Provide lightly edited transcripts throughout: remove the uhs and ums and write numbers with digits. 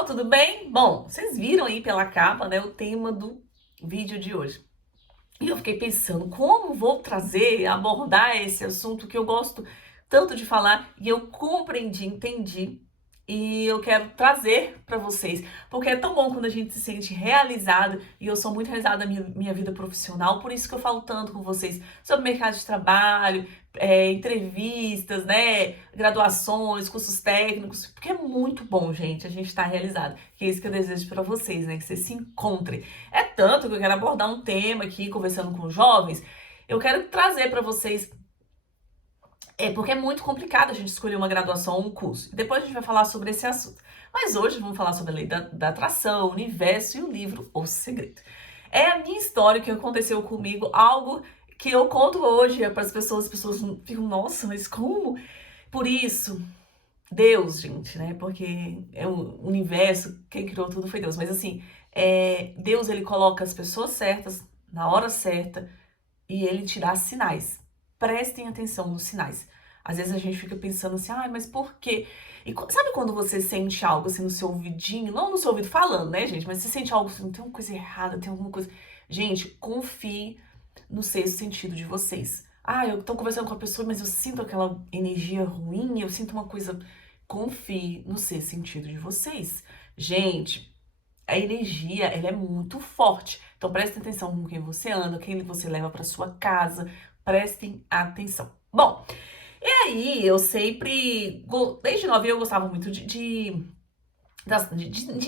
pessoal, tudo bem? Bom, vocês viram aí pela capa, né, o tema do vídeo de hoje. E eu fiquei pensando, como vou trazer, abordar esse assunto que eu gosto tanto de falar e eu compreendi, entendi e eu quero trazer para vocês, porque é tão bom quando a gente se sente realizado e eu sou muito realizada na minha vida profissional, por isso que eu falo tanto com vocês sobre mercado de trabalho, entrevistas, né, graduações, cursos técnicos, porque é muito bom, gente, a gente estar realizado, que é isso que eu desejo para vocês, né, que vocês se encontrem. É tanto que eu quero abordar um tema aqui, conversando com jovens, eu quero trazer para vocês porque é muito complicado a gente escolher uma graduação ou um curso. E depois a gente vai falar sobre esse assunto. Mas hoje vamos falar sobre a lei da atração, o universo e o livro O Segredo. É a minha história que aconteceu comigo, algo que eu conto hoje para as pessoas ficam, nossa, mas como? Por isso, Deus, gente, né? Porque é o universo, quem criou tudo foi Deus. Mas assim, Deus, ele coloca as pessoas certas, na hora certa, e ele te dá sinais. Prestem atenção nos sinais. Às vezes a gente fica pensando assim, mas por quê? E sabe quando você sente algo assim no seu ouvidinho, não no seu ouvido falando, né, gente? Mas você sente algo assim, tem uma coisa errada, tem alguma coisa. Gente, confie no sexto sentido de vocês. Eu tô conversando com a pessoa, mas eu sinto aquela energia ruim, eu sinto uma coisa. Confie no sexto sentido de vocês. Gente, a energia, ela é muito forte. Então prestem atenção com quem você anda, quem você leva para sua casa. Prestem atenção. Bom, e aí eu sempre, desde novinha eu gostava muito de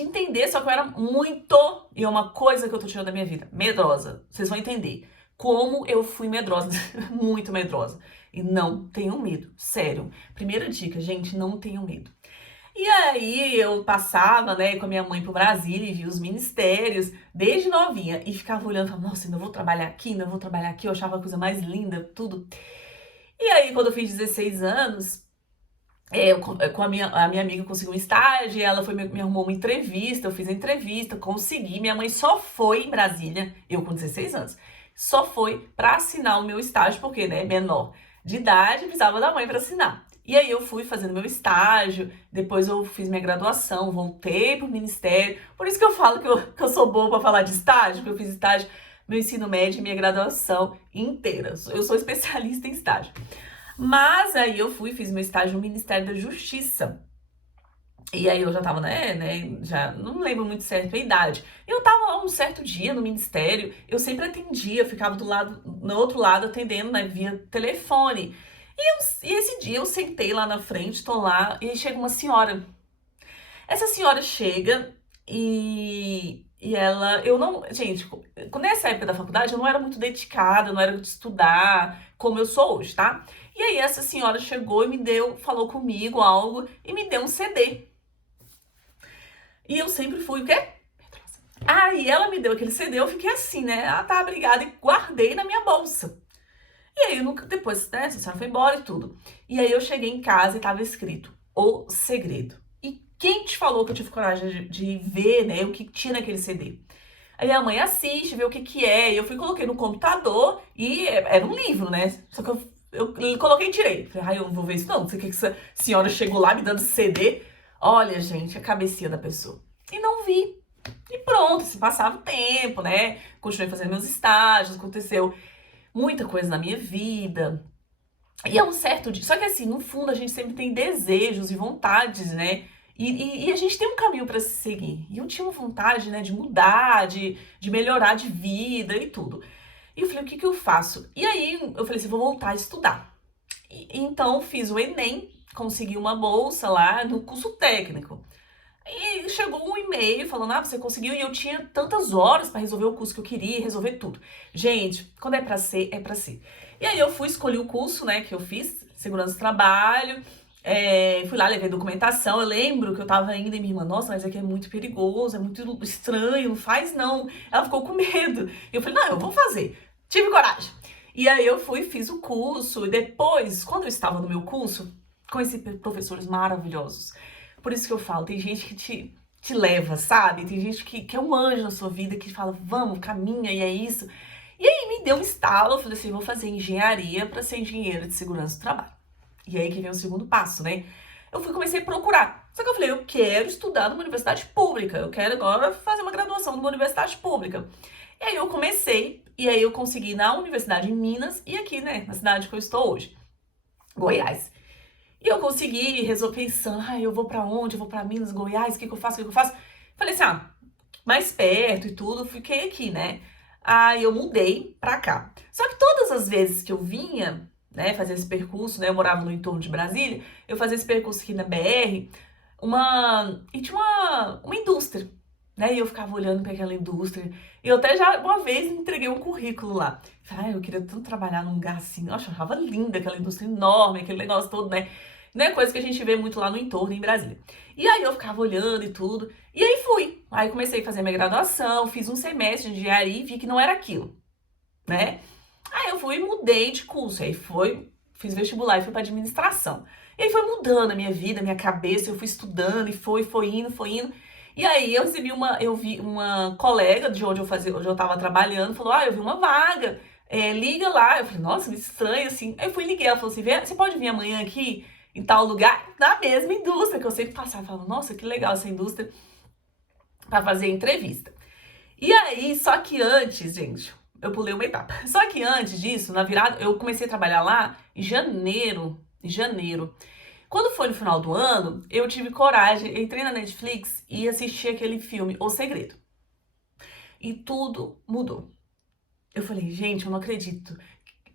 entender, só que eu era muito, e é uma coisa que eu tô tirando da minha vida, medrosa. Vocês vão entender como eu fui medrosa, muito medrosa. E não tenham medo, sério. Primeira dica, gente, não tenham medo. E aí eu passava, né, com a minha mãe pro Brasília e via os ministérios desde novinha e ficava olhando, falando, nossa, ainda vou trabalhar aqui, ainda vou trabalhar aqui, eu achava a coisa mais linda, tudo. E aí quando eu fiz 16 anos, com a minha amiga conseguiu um estágio, ela foi me arrumou uma entrevista, eu fiz a entrevista, consegui, minha mãe só foi em Brasília, eu com 16 anos, só foi pra assinar o meu estágio, porque, né, menor de idade, precisava da mãe pra assinar. E aí eu fui fazendo meu estágio, depois eu fiz minha graduação, voltei pro ministério. Por isso que eu falo que eu sou boa pra falar de estágio, que eu fiz estágio, meu ensino médio e minha graduação inteira. Eu sou especialista em estágio. Mas aí eu fui, fiz meu estágio no Ministério da Justiça. E aí eu já tava, já não lembro muito certo a idade. Eu tava lá um certo dia no ministério, eu sempre atendia, ficava no outro lado atendendo, né, via telefone. E esse dia eu sentei lá na frente, tô lá, e aí chega uma senhora. Essa senhora chega e ela, eu não, gente, nessa época da faculdade eu não era muito dedicada, não era de estudar como eu sou hoje, tá? E aí essa senhora chegou e falou comigo algo e me deu um CD. E eu sempre fui o quê? Aí ela me deu aquele CD, eu fiquei assim, né? Tá, obrigada, e guardei na minha bolsa. E aí, depois, né, a senhora foi embora e tudo. E aí eu cheguei em casa e tava escrito O Segredo. E quem te falou que eu tive coragem de ver, né, o que tinha naquele CD? Aí a mãe assiste, vê o que que é. E eu coloquei no computador e era um livro, né? Só que eu coloquei e tirei. Falei, eu não vou ver isso não. Não sei o que essa senhora chegou lá me dando CD. Olha, gente, a cabecinha da pessoa. E não vi. E pronto, se passava o tempo, né? Continuei fazendo meus estágios, aconteceu muita coisa na minha vida. E é um certo dia. Só que assim, no fundo, a gente sempre tem desejos e vontades, né? E a gente tem um caminho para se seguir. E eu tinha uma vontade, né, de mudar, de melhorar de vida e tudo. E eu falei, o que que eu faço? E aí eu falei assim, vou voltar a estudar. Então fiz o Enem, consegui uma bolsa lá no curso técnico. E chegou um e-mail falando, você conseguiu, e eu tinha tantas horas para resolver o curso que eu queria, resolver tudo. Gente, quando é pra ser, é pra ser. E aí eu fui escolhi o curso, né, que eu fiz, segurança do trabalho, fui lá, levei documentação, eu lembro que eu tava indo e minha irmã, nossa, mas aqui é muito perigoso, é muito estranho, não faz não. Ela ficou com medo. E eu falei, não, eu vou fazer. Tive coragem. E aí eu fui, fiz o curso, e depois, quando eu estava no meu curso, conheci professores maravilhosos. Por isso que eu falo, tem gente que te leva, sabe? Tem gente que é um anjo na sua vida, que fala, vamos, caminha, e é isso. E aí me deu um estalo, eu falei assim, vou fazer engenharia para ser engenheira de segurança do trabalho. E aí que vem o segundo passo, né? Comecei a procurar. Só que eu falei, eu quero estudar numa universidade pública, eu quero agora fazer uma graduação numa universidade pública. E aí eu comecei, e aí eu consegui na universidade em Minas e aqui, né, na cidade que eu estou hoje, Goiás. E eu consegui, resolvi pensando, eu vou pra onde? Eu vou pra Minas, Goiás, o que que eu faço, o que que eu faço? Falei assim, mais perto e tudo, fiquei aqui, né? Aí eu mudei pra cá. Só que todas as vezes que eu vinha, né, fazer esse percurso, né, eu morava no entorno de Brasília, eu fazia esse percurso aqui na BR, e tinha uma indústria, né, e eu ficava olhando para aquela indústria, e eu até já uma vez entreguei um currículo lá. Falei, eu queria tanto trabalhar num lugar assim, eu achava linda aquela indústria enorme, aquele negócio todo, né, coisa que a gente vê muito lá no entorno, em Brasília. E aí eu ficava olhando e tudo, e aí fui. Aí comecei a fazer minha graduação, fiz um semestre de engenharia e vi que não era aquilo, né? Aí eu fui e mudei de curso, fiz vestibular e fui para administração. E aí foi mudando a minha vida, a minha cabeça, eu fui estudando e foi indo, foi indo. E aí eu vi uma colega de onde eu tava trabalhando, falou, eu vi uma vaga, liga lá. Eu falei, nossa, me estranho, assim. Aí eu fui e liguei, ela falou assim, você pode vir amanhã aqui, em tal lugar, na mesma indústria, que eu sempre passava, falava, nossa, que legal essa indústria, pra fazer entrevista. E aí, só que antes, gente, eu pulei uma etapa. Só que antes disso, na virada, eu comecei a trabalhar lá em janeiro. Em janeiro. Quando foi no final do ano, eu tive coragem, entrei na Netflix e assisti aquele filme O Segredo. E tudo mudou. Eu falei, gente, eu não acredito.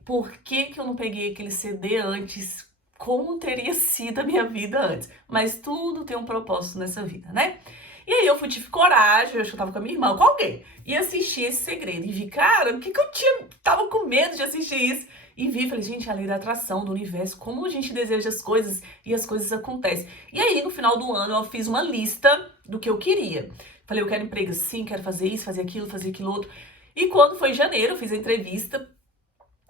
Por que que eu não peguei aquele CD antes? Como teria sido a minha vida antes? Mas tudo tem um propósito nessa vida, né? E aí eu tive coragem, eu acho que eu tava com a minha irmã, com alguém, e assisti esse segredo. E vi, cara, o que que eu tava com medo de assistir isso. E vi, falei, gente, a lei da atração, do universo, como a gente deseja as coisas e as coisas acontecem. E aí, no final do ano, eu fiz uma lista do que eu queria. Falei, eu quero emprego assim, quero fazer isso, fazer aquilo outro. E quando foi em janeiro, eu fiz a entrevista.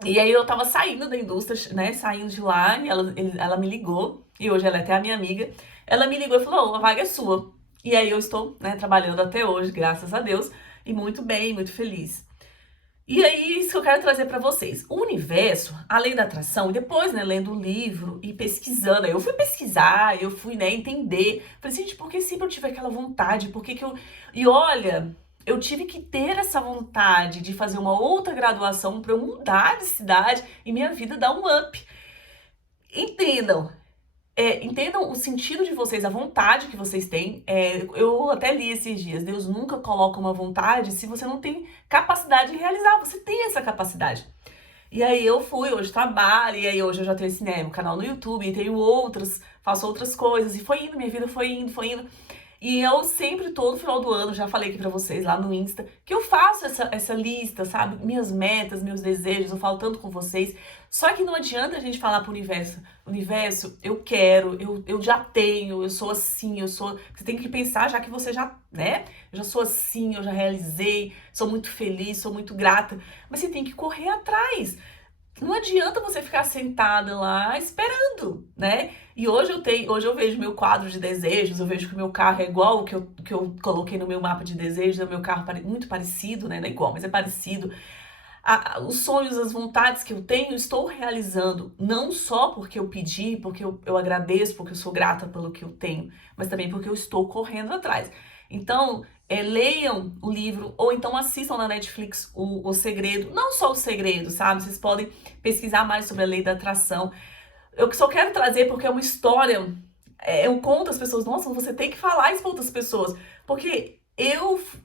E aí eu tava saindo da indústria, né, saindo de lá, e ela me ligou, e hoje ela é até a minha amiga. Ela me ligou e falou, a vaga é sua. E aí eu estou, né, trabalhando até hoje, graças a Deus, e muito bem, muito feliz. E aí, isso que eu quero trazer pra vocês. O universo, a lei da atração, e depois, né, lendo o livro e pesquisando, aí eu fui pesquisar, eu fui, né, entender. Falei, gente, por que sempre eu tive aquela vontade? Por que que eu... E olha, eu tive que ter essa vontade de fazer uma outra graduação pra eu mudar de cidade e minha vida dar um up. Entendam, entendam o sentido de vocês, a vontade que vocês têm. Eu até li esses dias, Deus nunca coloca uma vontade se você não tem capacidade de realizar. Você tem essa capacidade. E aí eu fui, hoje trabalho, e aí hoje eu já tenho esse, né, um canal no YouTube, e tenho outros, faço outras coisas, e foi indo, minha vida foi indo, foi indo. E eu sempre, todo final do ano, já falei aqui pra vocês lá no Insta, que eu faço essa lista, sabe? Minhas metas, meus desejos, eu falo tanto com vocês. Só que não adianta a gente falar pro universo, eu quero, eu já tenho, eu sou assim, eu sou... Você tem que pensar, já que você já, né? Eu já sou assim, eu já realizei, sou muito feliz, sou muito grata. Mas você tem que correr atrás. Não adianta você ficar sentada lá esperando, né? E hoje eu vejo meu quadro de desejos, eu vejo que o meu carro é igual o que eu coloquei no meu mapa de desejos, é o meu carro muito parecido, né? Não é igual, mas é parecido. Os sonhos, as vontades que eu tenho, estou realizando, não só porque eu pedi, porque eu agradeço, porque eu sou grata pelo que eu tenho, mas também porque eu estou correndo atrás. Então, leiam o livro, ou então assistam na Netflix o Segredo, não só o Segredo, sabe? Vocês podem pesquisar mais sobre a lei da atração. Eu só quero trazer porque é uma história, eu conto às pessoas, nossa, você tem que falar isso para outras pessoas, porque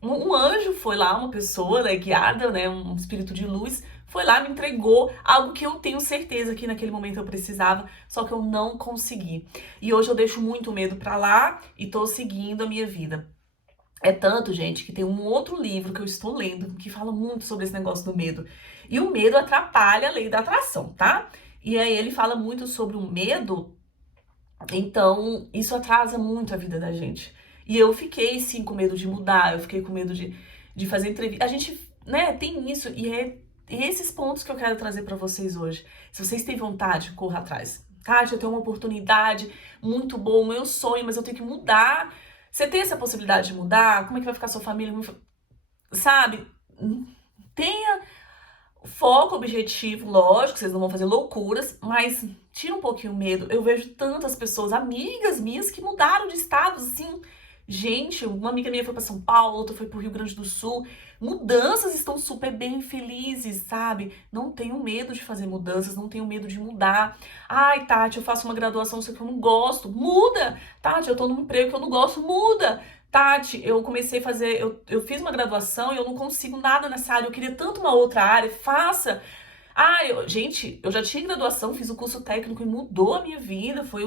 um anjo foi lá, uma pessoa, né, guiada, né, um espírito de luz, foi lá, me entregou algo que eu tenho certeza que naquele momento eu precisava, só que eu não consegui. E hoje eu deixo muito medo pra lá e tô seguindo a minha vida. É tanto, gente, que tem um outro livro que eu estou lendo que fala muito sobre esse negócio do medo. E o medo atrapalha a lei da atração, tá? E aí ele fala muito sobre o medo, então isso atrasa muito a vida da gente. E eu fiquei, sim, com medo de mudar, eu fiquei com medo de fazer entrevista. A gente, né, tem isso, e é esses pontos que eu quero trazer pra vocês hoje. Se vocês têm vontade, corra atrás. Tati, eu tenho uma oportunidade muito boa, o meu sonho, mas eu tenho que mudar. Você tem essa possibilidade de mudar? Como é que vai ficar a sua família? Sabe? Tenha Foco, objetivo, lógico, vocês não vão fazer loucuras, mas tira um pouquinho o medo. Eu vejo tantas pessoas, amigas minhas, que mudaram de estado, assim. Gente, uma amiga minha foi para São Paulo, outra foi para o Rio Grande do Sul. Mudanças, estão super bem felizes, sabe? Não tenham medo de fazer mudanças, não tenham medo de mudar. Ai, Tati, eu faço uma graduação, sei que eu não gosto. Muda! Tati, eu tô num emprego que eu não gosto. Muda! Tati, eu comecei a fazer, eu fiz uma graduação e eu não consigo nada nessa área, eu queria tanto uma outra área, faça. Ah, gente, eu já tinha graduação, fiz o curso técnico e mudou a minha vida, foi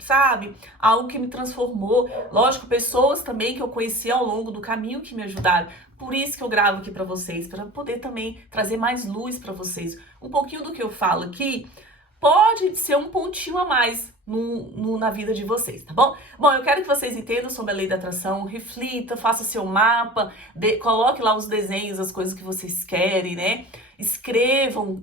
sabe, algo que me transformou. Lógico, pessoas também que eu conheci ao longo do caminho que me ajudaram. Por isso que eu gravo aqui pra vocês, pra poder também trazer mais luz pra vocês. Um pouquinho do que eu falo aqui pode ser um pontinho a mais na vida de vocês, tá bom? Bom, eu quero que vocês entendam sobre a lei da atração, reflita, faça seu mapa, coloque lá os desenhos, as coisas que vocês querem, né? Escrevam,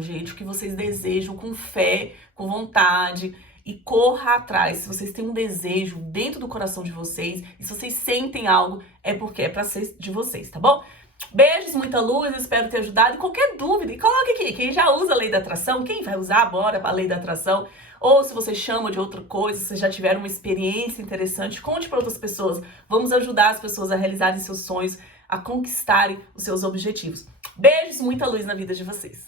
gente, o que vocês desejam com fé, com vontade e corra atrás. Se vocês têm um desejo dentro do coração de vocês e se vocês sentem algo, é porque é pra ser de vocês, tá bom? Beijos, muita luz, espero ter ajudado. E qualquer dúvida, e coloque aqui, quem já usa a lei da atração, quem vai usar agora a lei da atração, ou se você chama de outra coisa, se já tiveram uma experiência interessante, conte para outras pessoas. Vamos ajudar as pessoas a realizarem seus sonhos, a conquistarem os seus objetivos. Beijos, muita luz na vida de vocês.